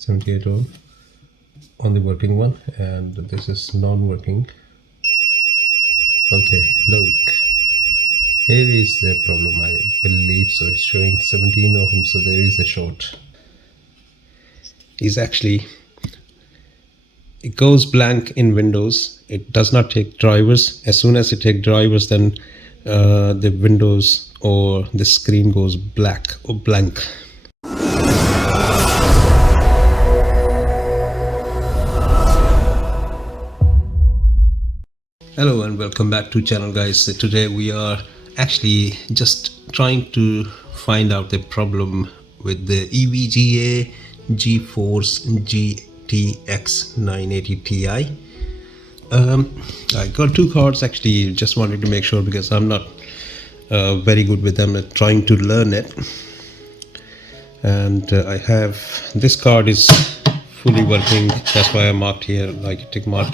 78 ohm on the working one, and this is non-working. Okay, look, here is the problem. I believe so. It's showing 17 ohm, so there is a short. Is actually, it goes blank in Windows. It does not take drivers. As soon as it takes drivers, then the Windows or the screen goes black or blank. Hello and welcome back to channel, guys. Today we are actually just trying to find out the problem with the EVGA GTX 980ti. I got two cards, actually. Just wanted to make sure because I'm not very good with them, trying to learn it. And I have this card is fully working. That's why I marked here like a tick mark.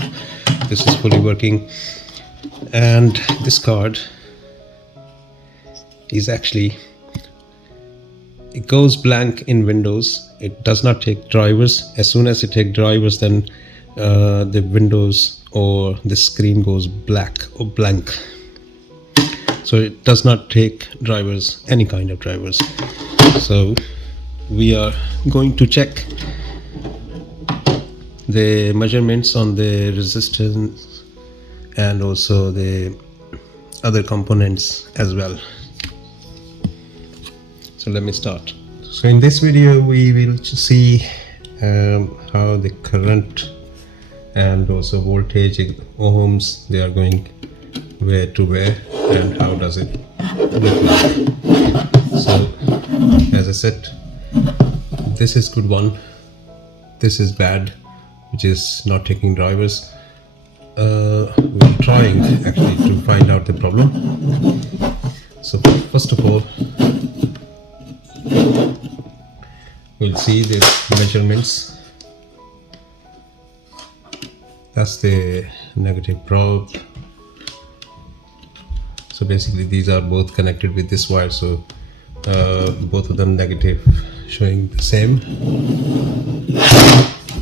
This is fully working, and this card is actually, it goes blank in Windows. It does not take drivers. As soon as it takes drivers, then the Windows or the screen goes black or blank. So it does not take drivers, any kind of drivers. So we are going to check the measurements on the resistance and also the other components as well. So let me start. So in this video we will see how the current and also voltage in ohms, they are going where to where and how does it look like. So as I said, this is good one, this is bad, which is not taking drivers. We're trying actually to find out the problem. So first of all, we'll see the measurements. That's the negative probe. So basically these are both connected with this wire, so both of them negative, showing the same.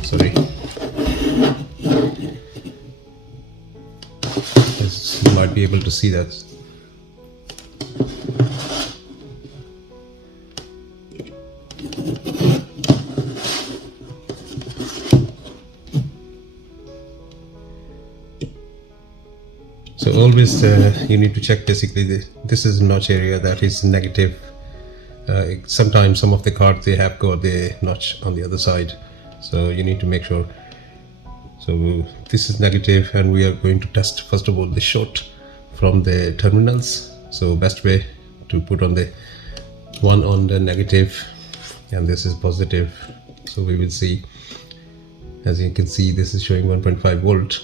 Sorry, you might be able to see that. So always you need to check basically this is notch area that is negative. Sometimes some of the cards they have got the notch on the other side, so you need to make sure. So this is negative, and we are going to test first of all the short from the terminals. So best way to put on the one on the negative, and this is positive. So we will see, as you can see, this is showing 1.5 volt.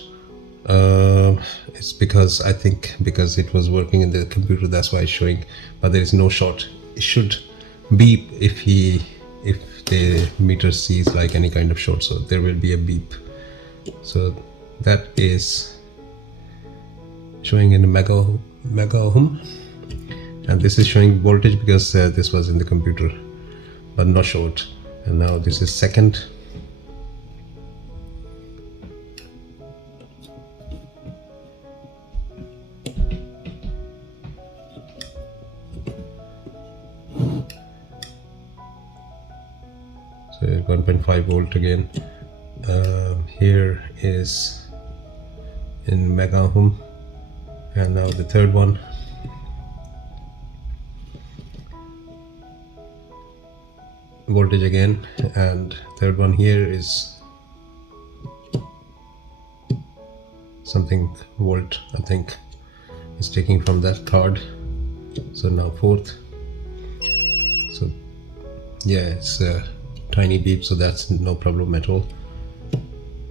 It's because I think because it was working in the computer, that's why it's showing, but there is no short. It should beep if the meter sees like any kind of short, so there will be a beep. So that is showing in a mega ohm, and this is showing voltage because this was in the computer but not short. And now this is second. So 1.5 volt again. Here is in mega ohm, and now the third one. Voltage again, and third one here is something volt, I think it's taking from that card. So now fourth. So yeah, it's a tiny beep, so that's no problem at all.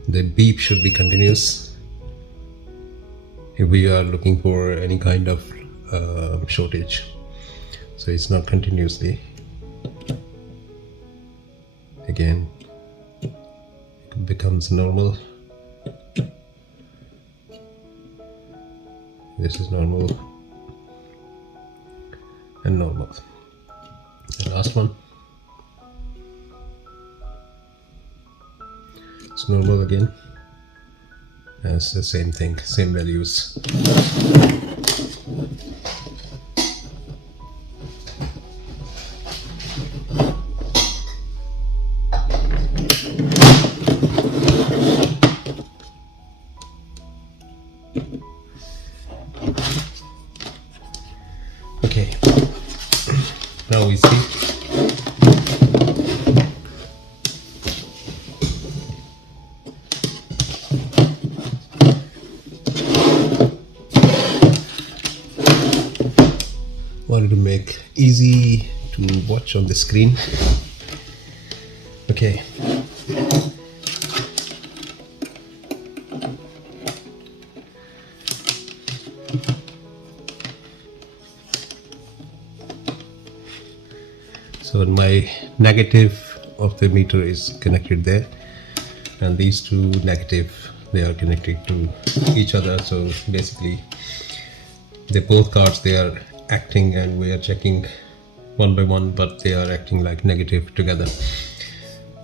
The beep should be continuous if we are looking for any kind of shortage. So it's not continuously. Again, it becomes normal. This is normal and normal. The last one. it's normal again. It's the same thing, same values. Okay, now we see wanted to make easy to watch on the screen. Okay, so my negative of the meter is connected there, and these two negative, they are connected to each other. So basically they both cards, they are acting, and we are checking one by one, but they are acting like negative together.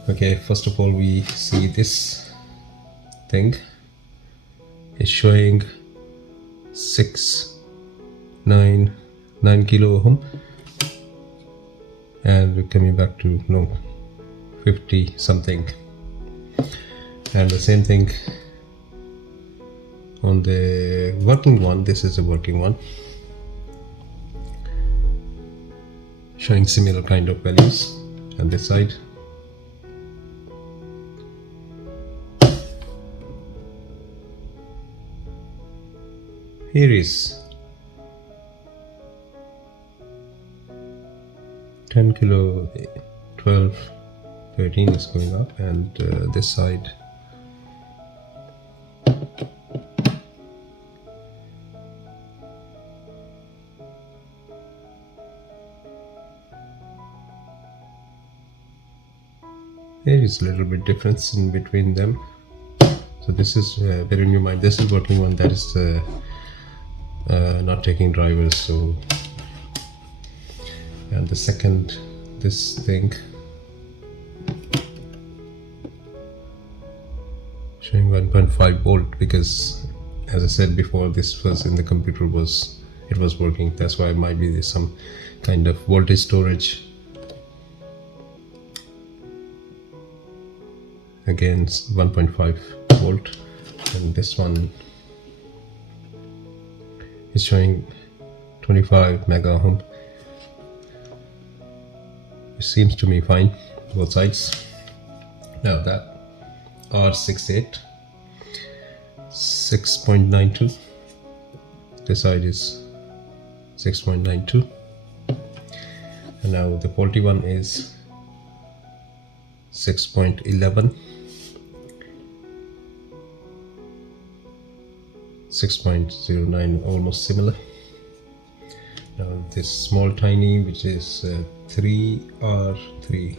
Okay, first of all we see this thing is showing 699 kilo ohm, and we're coming back to 50 something, and the same thing on the working one. This is a working one showing similar kind of values on this side. Here is 10 kilo, 12, 13 is going up, and this side there is a little bit difference in between them. So this is bearing in mind, this is working one, that is not taking drivers. So, and the second, this thing showing 1.5 volt, because as I said before, this was in the computer, it was working. That's why it might be some kind of voltage storage. Again 1.5 volt, and this one is showing 25 mega ohm. It seems to me fine, both sides. Now that R68 6.92, this side is 6.92, and now the faulty one is 6.11, 6.09, almost similar. Now this small tiny, which is 3R3,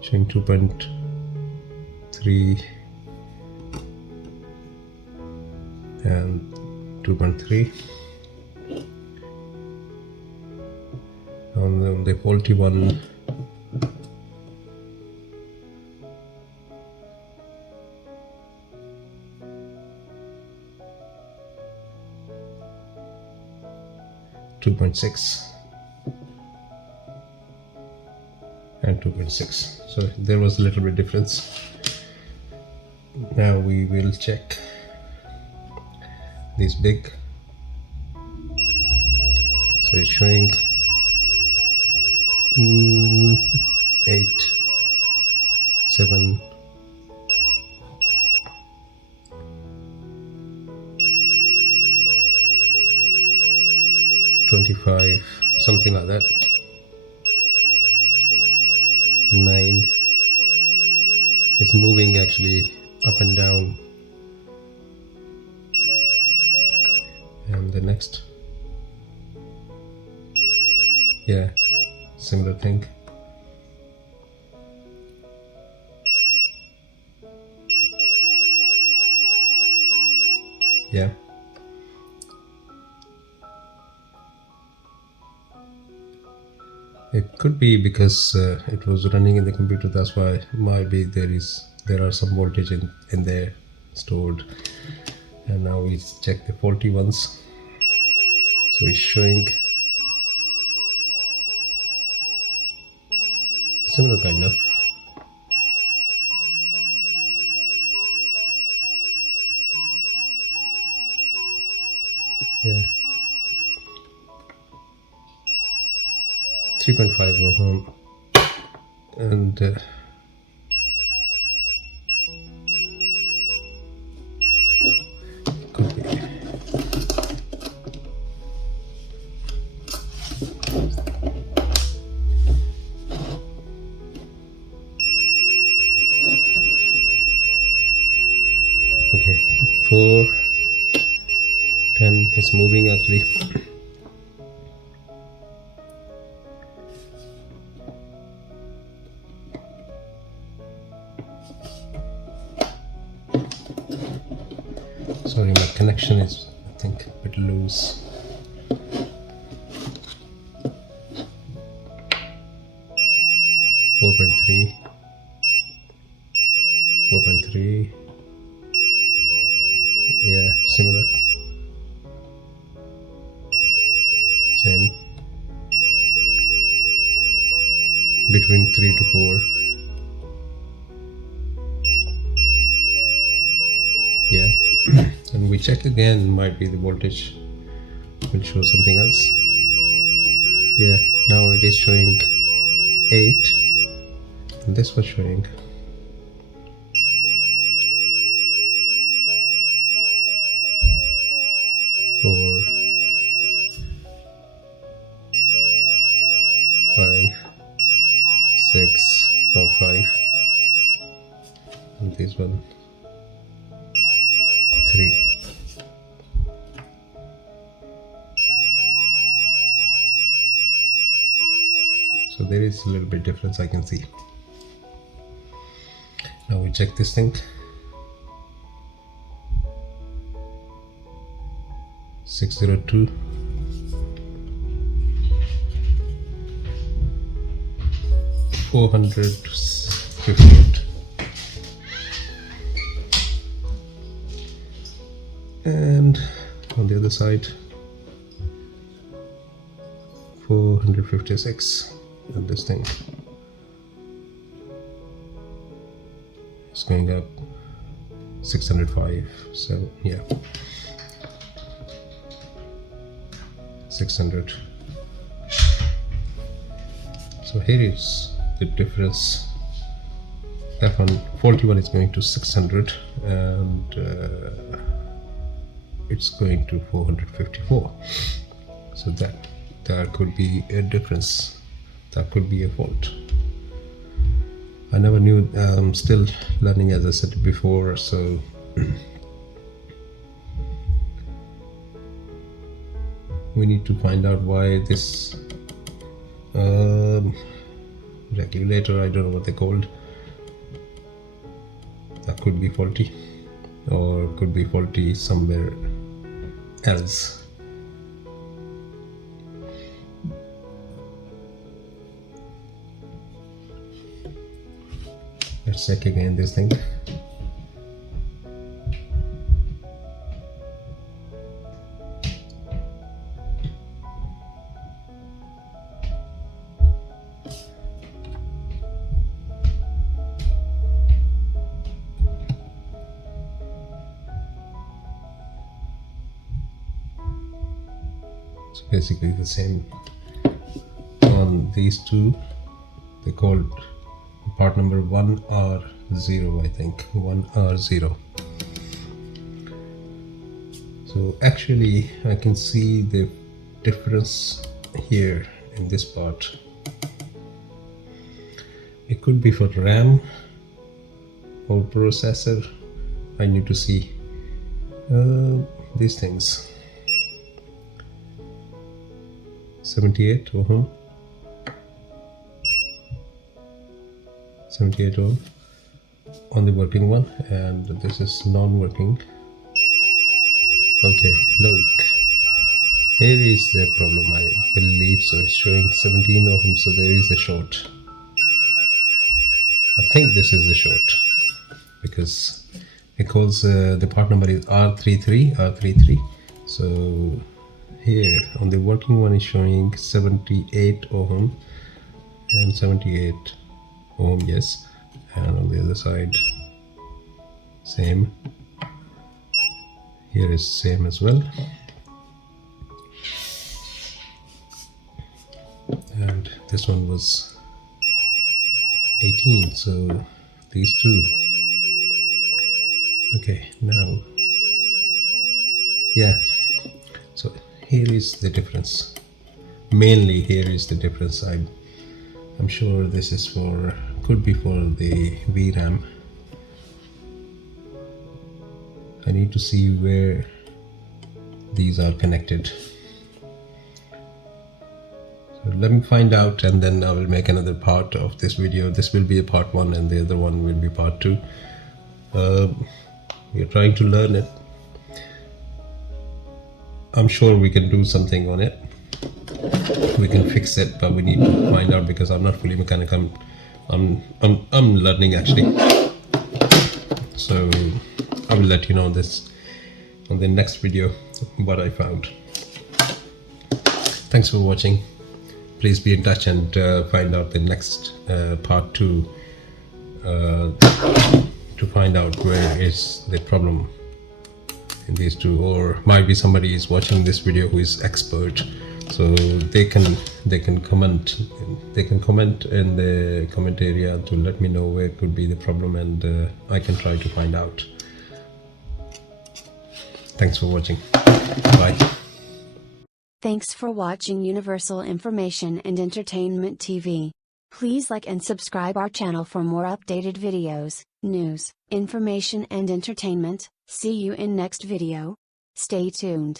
showing 2.3 and 2.3. On the faulty one, .6 and 2.6. So there was a little bit difference. Now we will check this big. So it's showing 8, 7, 25, something like that. 9. It's moving actually up and down. And the next, yeah, similar thing. Yeah. It could be because it was running in the computer, that's why. Might be there are some voltage in there stored. And now we check the faulty ones. So it's showing similar kind of. Yeah, 3.5 ohm, and could be. Okay, 410 is moving actually. Sorry, my connection is, I think, a bit loose. Four point three. Yeah, similar. Same. Between 3 to 4. Yeah. And we check again, might be the voltage will show something else. Yeah, now it is showing 8 and this was showing 4, 5, 6, 4, 5, and this one 3. So there is a little bit difference I can see. Now we check this thing. 602. 458. And on the other side 456, and this thing is going up 605. So yeah, 600. So here is the difference. That one, faulty one, is going to 600 and it's going to 454. So that could be a difference. That could be a fault. I never knew. I'm still learning, as I said before, so we need to find out why this regulator, I don't know what they're called, that could be faulty, or could be faulty somewhere else. Let's check again this thing. So basically the same on these two. They called part number 1R0, I think 1R0. So actually I can see the difference here in this part. It could be for RAM or processor. I need to see these things. 78 ohm. 78 ohm on the working one, and this is non-working. Okay, look, Here is the problem, I believe. So it's showing 17 ohms, so there is a short. I think this is a short because it calls the part number is R33. So here on the working one is showing 78 ohm and 78 ohm, yes, and on the other side same. Here is same as well, and this one was 18, so these two. Okay, now yeah, so here is the difference. Mainly here is the difference. I'm sure this is for, could be for the VRAM. I need to see where these are connected. So let me find out, and then I will make another part of this video. This will be a part 1 and the other one will be part 2. We are trying to learn it. I'm sure we can do something on it. We can fix it, but we need to find out because I'm not fully mechanical. I'm learning actually. So I will let you know this on the next video what I found. Thanks for watching. Please be in touch and find out the next part 2 to find out where is the problem in these two, or might be somebody is watching this video who is expert, so they can comment in the comment area to let me know where could be the problem, and I can try to find out. Thanks for watching. Bye. Thanks for watching Universal Information and Entertainment TV. Please like and subscribe our channel for more updated videos, news, information and entertainment. See you in next video. Stay tuned.